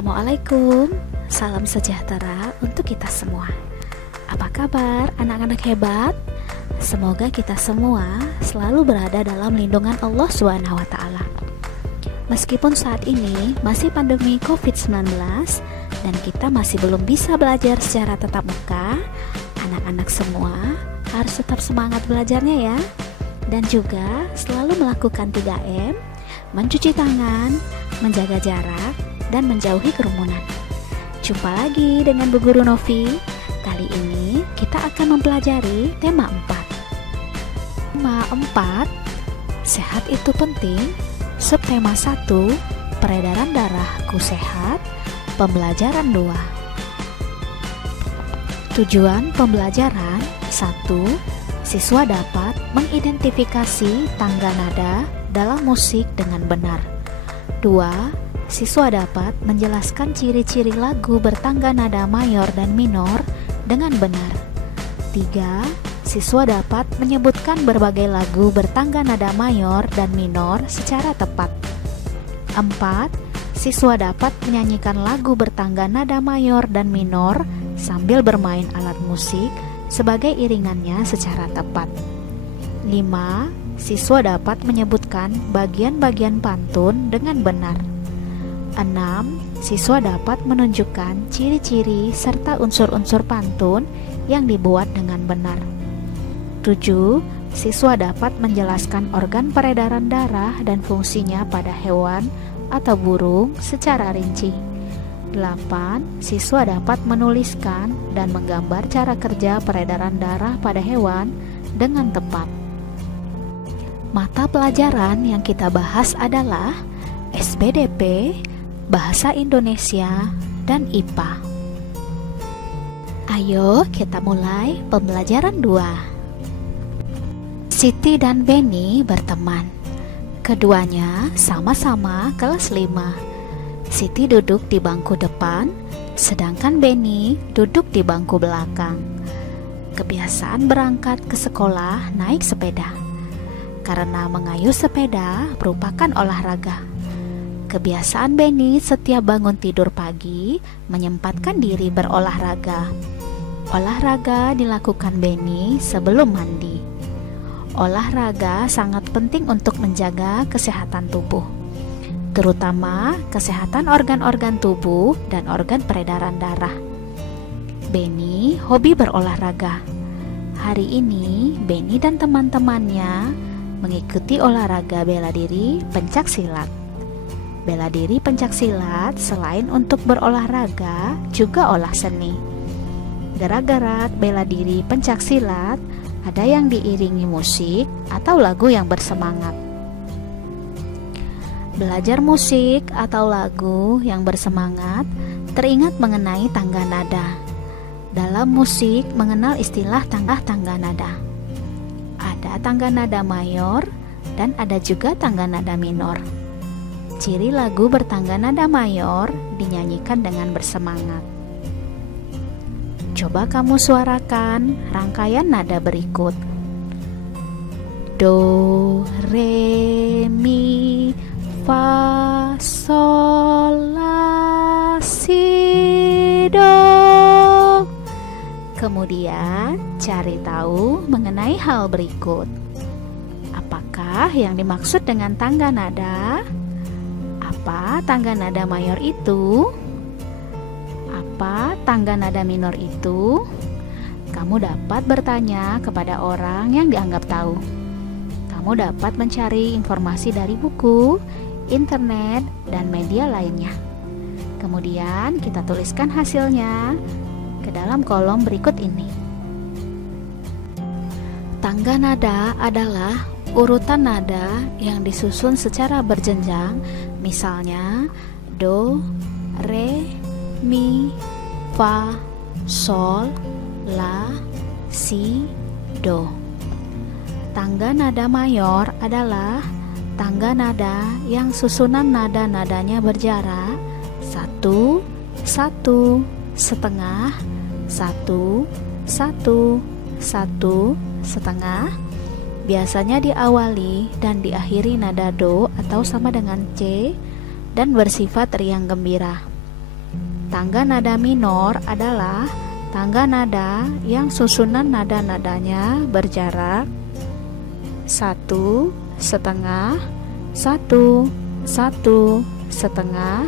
Assalamualaikum, salam sejahtera untuk kita semua. Apa kabar anak-anak hebat? Semoga kita semua selalu berada dalam lindungan Allah SWT. Meskipun saat ini masih pandemi COVID-19 dan kita masih belum bisa belajar secara tatap muka, anak-anak semua harus tetap semangat belajarnya ya. Dan juga selalu melakukan 3M, mencuci tangan, menjaga jarak, dan menjauhi kerumunan. Jumpa lagi dengan Bu Guru Novi. Kali ini kita akan mempelajari tema 4. Tema 4, sehat itu penting. Subtema 1, peredaran darahku sehat. Pembelajaran 2. Tujuan pembelajaran 1. Siswa dapat mengidentifikasi tangga nada dalam musik dengan benar. 2. Siswa dapat menjelaskan ciri-ciri lagu bertangga nada mayor dan minor dengan benar. 3. Siswa dapat menyebutkan berbagai lagu bertangga nada mayor dan minor secara tepat. 4. Siswa dapat menyanyikan lagu bertangga nada mayor dan minor sambil bermain alat musik sebagai iringannya secara tepat. 5. Siswa dapat menyebutkan bagian-bagian pantun dengan benar. 6. Siswa dapat menunjukkan ciri-ciri serta unsur-unsur pantun yang dibuat dengan benar. 7. Siswa dapat menjelaskan organ peredaran darah dan fungsinya pada hewan atau burung secara rinci. 8. Siswa dapat menuliskan dan menggambar cara kerja peredaran darah pada hewan dengan tepat. Mata pelajaran yang kita bahas adalah SBDP, Bahasa Indonesia, dan IPA. Ayo kita mulai pembelajaran 2. Siti dan Benny berteman. Keduanya sama-sama kelas 5. Siti duduk di bangku depan, sedangkan Benny duduk di bangku belakang. Kebiasaan berangkat ke sekolah naik sepeda. Karena mengayuh sepeda merupakan olahraga. Kebiasaan Benny setiap bangun tidur pagi menyempatkan diri berolahraga. Olahraga dilakukan Benny sebelum mandi. Olahraga sangat penting untuk menjaga kesehatan tubuh, terutama kesehatan organ-organ tubuh dan organ peredaran darah. Benny hobi berolahraga. Hari ini Benny dan teman-temannya mengikuti olahraga bela diri pencaksilat. Bela diri pencaksilat selain untuk berolahraga juga olah seni. Gerak-gerak bela diri pencaksilat ada yang diiringi musik atau lagu yang bersemangat. Belajar musik atau lagu yang bersemangat teringat mengenai tangga nada. Dalam musik mengenal istilah tangga nada. Ada tangga nada mayor dan ada juga tangga nada minor. Ciri lagu bertangga nada mayor dinyanyikan dengan bersemangat. Coba kamu suarakan rangkaian nada berikut. Do, re, mi, fa, sol, la, si, do. Kemudian cari tahu mengenai hal berikut. Apakah yang dimaksud dengan tangga nada? Apa tangga nada mayor itu? Apa tangga nada minor itu? Kamu dapat bertanya kepada orang yang dianggap tahu. Kamu dapat mencari informasi dari buku, internet, dan media lainnya. Kemudian kita tuliskan hasilnya ke dalam kolom berikut ini. Tangga nada adalah urutan nada yang disusun secara berjenjang, misalnya do, re, mi, fa, sol, la, si, do. Tangga nada mayor adalah tangga nada yang susunan nada-nadanya berjarak 1, 1, setengah, 1, 1, 1, setengah. Biasanya diawali dan diakhiri nada do atau sama dengan C dan bersifat riang gembira. Tangga nada minor adalah tangga nada yang susunan nada-nadanya berjarak 1, setengah, 1, 1, setengah,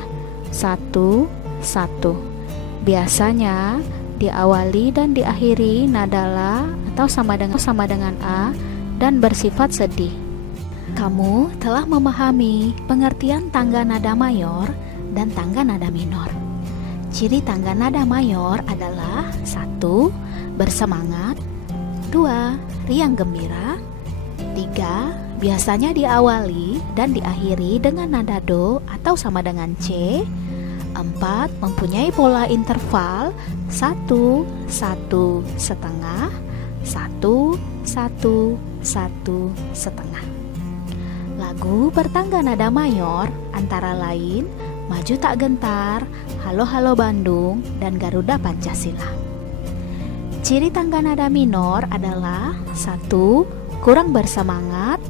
1, 1. Biasanya diawali dan diakhiri nada la atau sama dengan a dan bersifat sedih. Kamu telah memahami pengertian tangga nada mayor dan tangga nada minor. Ciri tangga nada mayor adalah 1, bersemangat, 2, riang gembira, 3, biasanya diawali dan diakhiri dengan nada do atau sama dengan C, 4, mempunyai pola interval 1, 1, setengah, 1, 1, 1, setengah. Lagu bertangga nada mayor antara lain Maju Tak Gentar, Halo Halo Bandung, dan Garuda Pancasila. Ciri tangga nada minor adalah 1, kurang bersemangat,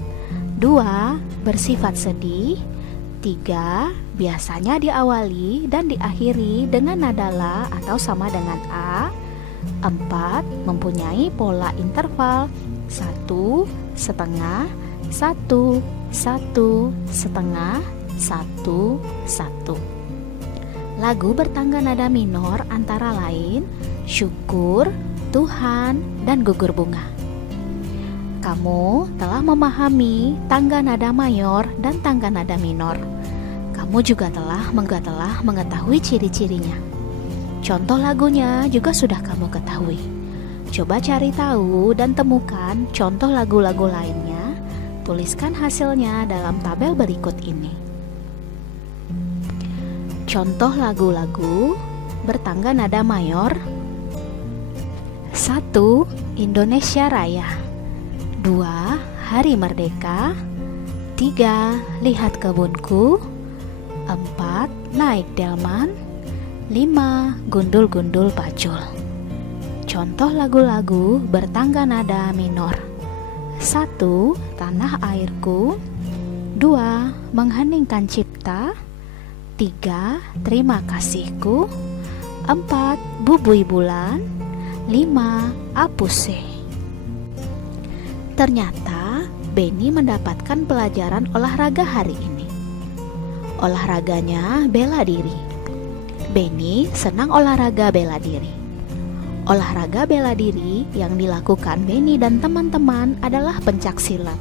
2, bersifat sedih, 3, biasanya diawali dan diakhiri dengan nada la atau sama dengan a, 4, mempunyai pola interval 1, setengah, 1, 1, setengah, 1, 1. Lagu bertangga nada minor antara lain Syukur, Tuhan, dan Gugur Bunga. Kamu telah memahami tangga nada mayor dan tangga nada minor. Kamu juga telah mengetahui ciri-cirinya. Contoh lagunya juga sudah kamu ketahui. Coba cari tahu dan temukan contoh lagu-lagu lainnya. Tuliskan hasilnya dalam tabel berikut ini. Contoh lagu-lagu bertangga nada mayor: 1, Indonesia Raya, 2, Hari Merdeka, 3, Lihat Kebunku, 4, Naik Delman, 5, Gundul-gundul Pacul. Contoh lagu-lagu bertangga nada minor: 1, Tanah Airku, 2, Mengheningkan Cipta, 3, Terima Kasihku, 4, Bubui Bulan, 5, Apuse. Ternyata Beni mendapatkan pelajaran olahraga hari ini. Olahraganya bela diri. Beni senang olahraga bela diri. Olahraga bela diri yang dilakukan Beni dan teman-teman adalah pencaksilat.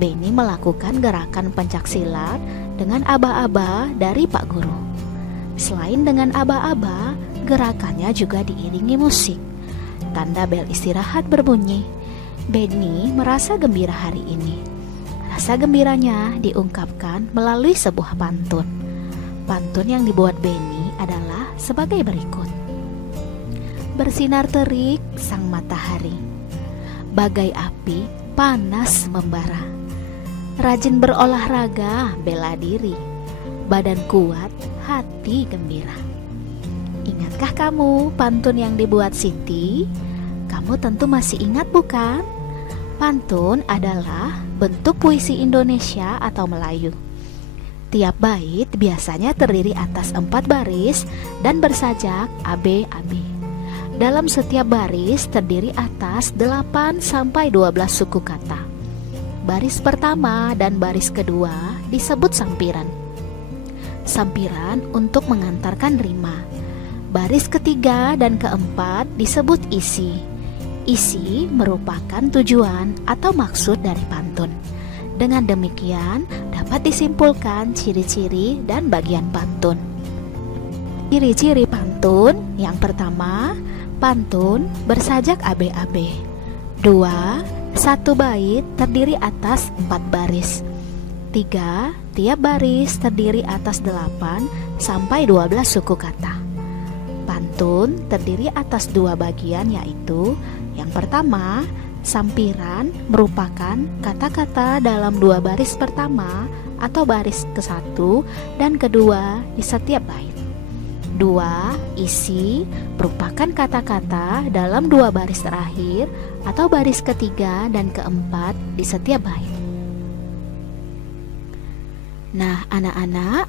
Beni melakukan gerakan pencaksilat dengan aba-aba dari Pak Guru. Selain dengan aba-aba, gerakannya juga diiringi musik. Tanda bel istirahat berbunyi. Beni merasa gembira hari ini. Rasa gembiranya diungkapkan melalui sebuah pantun. Pantun yang dibuat Beni adalah sebagai berikut. Bersinar terik sang matahari, bagai api panas membara. Rajin berolahraga bela diri, badan kuat, hati gembira. Ingatkah kamu pantun yang dibuat Siti? Kamu tentu masih ingat bukan? Pantun adalah bentuk puisi Indonesia atau Melayu. Tiap bait biasanya terdiri atas 4 baris dan bersajak AB-AB. Dalam setiap baris terdiri atas 8 sampai 12 suku kata. Baris pertama dan baris kedua disebut sampiran. Sampiran untuk mengantarkan rima. Baris ketiga dan keempat disebut isi. Isi merupakan tujuan atau maksud dari pantun. Dengan demikian dapat disimpulkan ciri-ciri dan bagian pantun. Ciri-ciri pantun: yang pertama, pantun bersajak AB-AB. 2, satu bait terdiri atas 4 baris. 3, tiap baris terdiri atas 8 sampai 12 suku kata. Pantun terdiri atas 2 bagian, yaitu yang pertama, sampiran merupakan kata-kata dalam 2 baris pertama atau baris ke-1 dan kedua di setiap bait. 2, isi merupakan kata-kata dalam 2 baris terakhir atau baris ketiga dan keempat di setiap bait. Nah, anak-anak,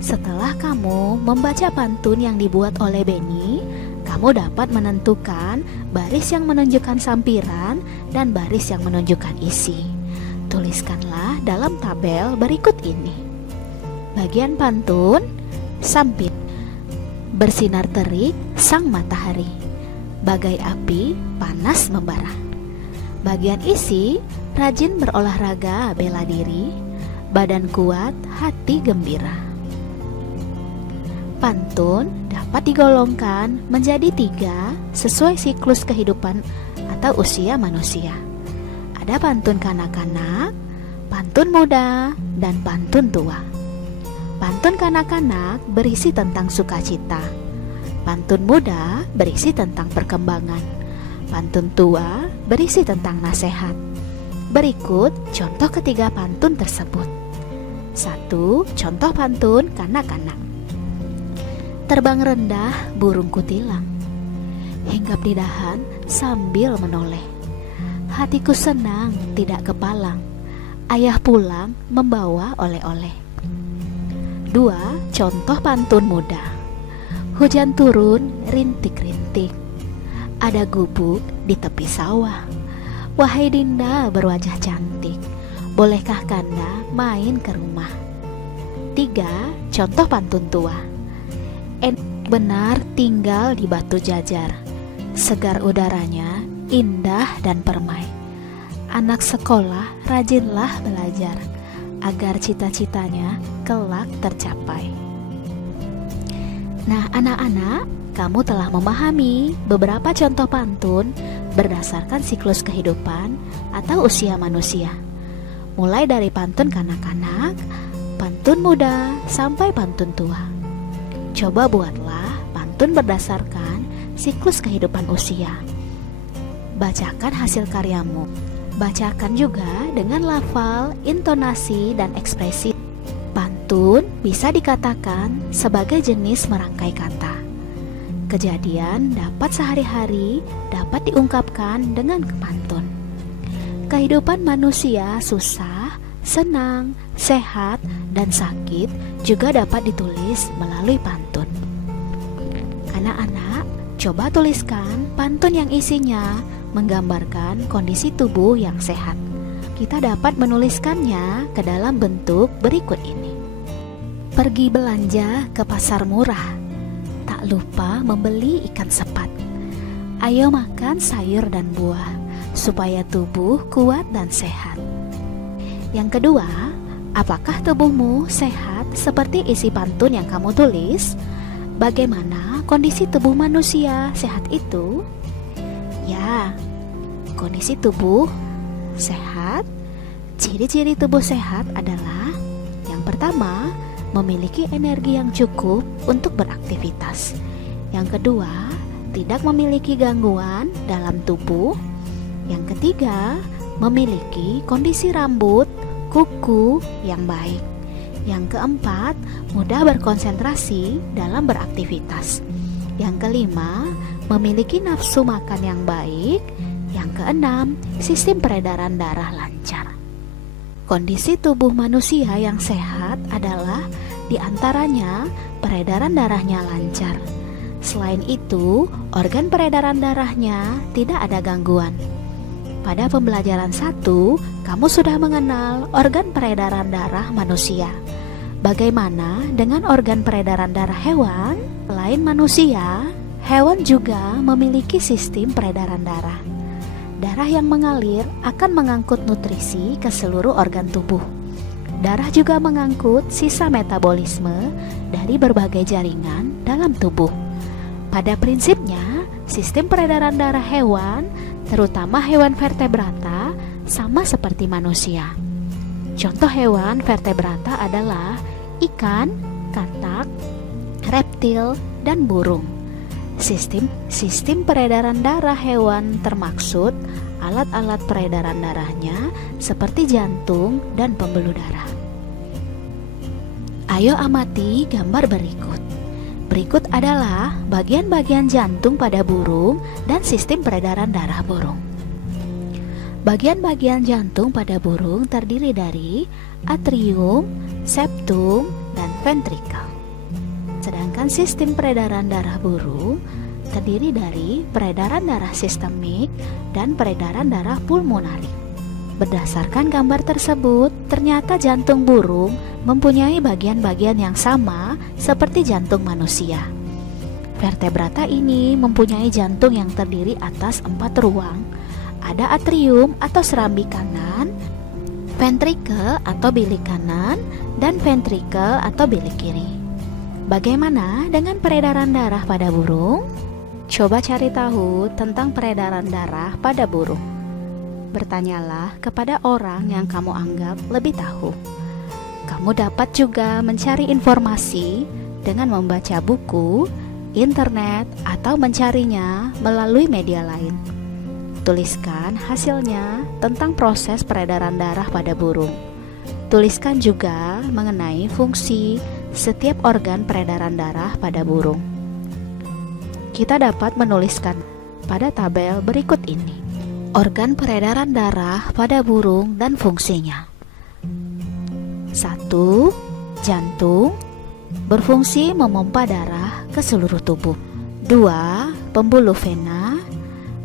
Setelah kamu membaca pantun yang dibuat oleh Benny, kamu dapat menentukan baris yang menunjukkan sampiran dan baris yang menunjukkan isi. Tuliskanlah dalam tabel berikut ini. Bagian pantun, sampit. Bersinar terik sang matahari, bagai api panas membara. Bagian isi, rajin berolahraga bela diri, badan kuat hati gembira. Pantun dapat digolongkan menjadi 3 sesuai siklus kehidupan atau usia manusia. Ada pantun kanak-kanak, pantun muda, dan pantun tua. Pantun kanak-kanak berisi tentang sukacita. Pantun muda berisi tentang perkembangan. Pantun tua berisi tentang nasihat. Berikut contoh ketiga pantun tersebut. 1. Contoh pantun kanak-kanak. Terbang rendah burung kutilang, hinggap di dahan sambil menoleh. Hatiku senang tidak kepalang, ayah pulang membawa oleh-oleh. 2. Contoh pantun muda. Hujan turun rintik-rintik, ada gubuk di tepi sawah. Wahai Dinda berwajah cantik, bolehkah Kanda main ke rumah? 3. Contoh pantun tua. Benar tinggal di batu jajar, segar udaranya indah dan permai. Anak sekolah rajinlah belajar, agar cita-citanya kelak tercapai. Nah anak-anak, kamu telah memahami beberapa contoh pantun berdasarkan siklus kehidupan atau usia manusia. Mulai dari pantun kanak-kanak, pantun muda, sampai pantun tua. Coba buatlah pantun berdasarkan siklus kehidupan usia. Bacakan hasil karyamu. Bacakan juga dengan lafal, intonasi, dan ekspresi. Pantun bisa dikatakan sebagai jenis merangkai kata. Kejadian dapat sehari-hari dapat diungkapkan dengan pantun. Kehidupan manusia susah, senang, sehat, dan sakit juga dapat ditulis melalui pantun. Anak-anak, coba tuliskan pantun yang isinya menggambarkan kondisi tubuh yang sehat. Kita dapat menuliskannya ke dalam bentuk berikut ini. Pergi belanja ke pasar murah, tak lupa membeli ikan sepat. Ayo makan sayur dan buah, supaya tubuh kuat dan sehat. Yang kedua, apakah tubuhmu sehat seperti isi pantun yang kamu tulis? Bagaimana kondisi tubuh manusia sehat itu? Ya, kondisi tubuh sehat. Ciri-ciri tubuh sehat adalah: yang pertama, memiliki energi yang cukup untuk beraktivitas. Yang kedua, tidak memiliki gangguan dalam tubuh. Yang ketiga, memiliki kondisi rambut, kuku yang baik. Yang keempat, mudah berkonsentrasi dalam beraktivitas. Yang kelima, memiliki nafsu makan yang baik. Yang keenam, sistem peredaran darah lancar. Kondisi tubuh manusia yang sehat adalah diantaranya peredaran darahnya lancar. Selain itu, organ peredaran darahnya tidak ada gangguan. Pada pembelajaran 1, kamu sudah mengenal organ peredaran darah manusia. Bagaimana dengan organ peredaran darah hewan? Selain manusia, hewan juga memiliki sistem peredaran darah. Darah yang mengalir akan mengangkut nutrisi ke seluruh organ tubuh. Darah juga mengangkut sisa metabolisme dari berbagai jaringan dalam tubuh. Pada prinsipnya, sistem peredaran darah hewan, terutama hewan vertebrata, sama seperti manusia. Contoh hewan vertebrata adalah ikan, katak, reptil, dan burung. Sistem peredaran darah hewan termaksud alat-alat peredaran darahnya seperti jantung dan pembuluh darah. Ayo amati gambar berikut. Berikut adalah bagian-bagian jantung pada burung dan sistem peredaran darah burung. Bagian-bagian jantung pada burung terdiri dari atrium, septum, dan ventrikel. Sedangkan sistem peredaran darah burung terdiri dari peredaran darah sistemik dan peredaran darah pulmonari. Berdasarkan gambar tersebut, ternyata jantung burung mempunyai bagian-bagian yang sama seperti jantung manusia. Vertebrata ini mempunyai jantung yang terdiri atas 4 ruang. Ada atrium atau serambi kanan, ventrikel atau bilik kanan, dan ventrikel atau bilik kiri. Bagaimana dengan peredaran darah pada burung? Coba cari tahu tentang peredaran darah pada burung. Bertanyalah kepada orang yang kamu anggap lebih tahu. Kamu dapat juga mencari informasi dengan membaca buku, internet, atau mencarinya melalui media lain. Tuliskan hasilnya tentang proses peredaran darah pada burung. Tuliskan juga mengenai fungsi setiap organ peredaran darah pada burung. Kita dapat menuliskan pada tabel berikut ini organ peredaran darah pada burung dan fungsinya. 1. Jantung berfungsi memompa darah ke seluruh tubuh. 2. Pembuluh vena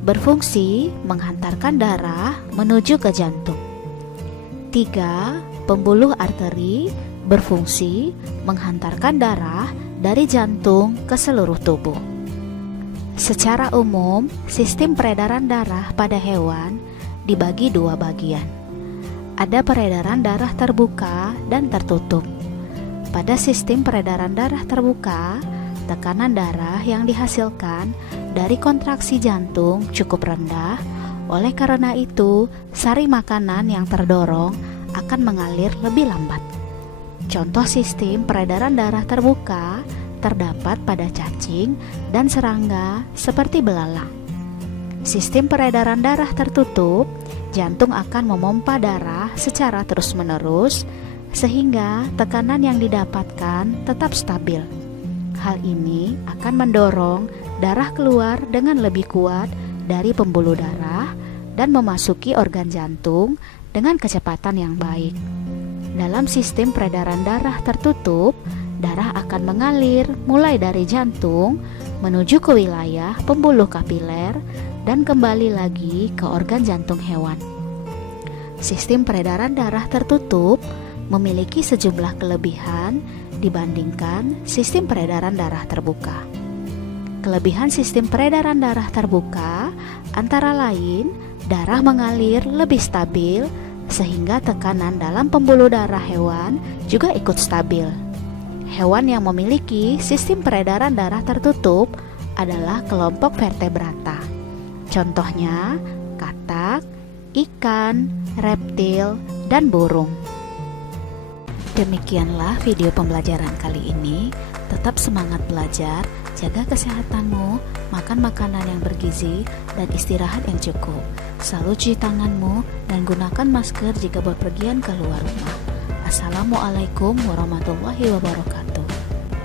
berfungsi menghantarkan darah menuju ke jantung. 3. Pembuluh arteri berfungsi menghantarkan darah dari jantung ke seluruh tubuh. Secara umum, sistem peredaran darah pada hewan dibagi 2 bagian. Ada peredaran darah terbuka dan tertutup. Pada sistem peredaran darah terbuka, tekanan darah yang dihasilkan dari kontraksi jantung cukup rendah. Oleh karena itu, sari makanan yang terdorong akan mengalir lebih lambat. Contoh sistem peredaran darah terbuka terdapat pada cacing dan serangga seperti belalang. Sistem peredaran darah tertutup, jantung akan memompa darah secara terus-menerus sehingga tekanan yang didapatkan tetap stabil. Hal ini akan mendorong darah keluar dengan lebih kuat dari pembuluh darah dan memasuki organ jantung dengan kecepatan yang baik. Dalam sistem peredaran darah tertutup, darah akan mengalir mulai dari jantung menuju ke wilayah pembuluh kapiler dan kembali lagi ke organ jantung hewan. Sistem peredaran darah tertutup memiliki sejumlah kelebihan dibandingkan sistem peredaran darah terbuka. Kelebihan sistem peredaran darah terbuka antara lain darah mengalir lebih stabil sehingga tekanan dalam pembuluh darah hewan juga ikut stabil. Hewan yang memiliki sistem peredaran darah tertutup adalah kelompok vertebrata. Contohnya katak, ikan, reptil, dan burung. Demikianlah video pembelajaran kali ini. Tetap semangat belajar, jaga kesehatanmu, makan makanan yang bergizi, dan istirahat yang cukup. Selalu cuci tanganmu dan gunakan masker jika berpergian keluar rumah. Assalamualaikum warahmatullahi wabarakatuh.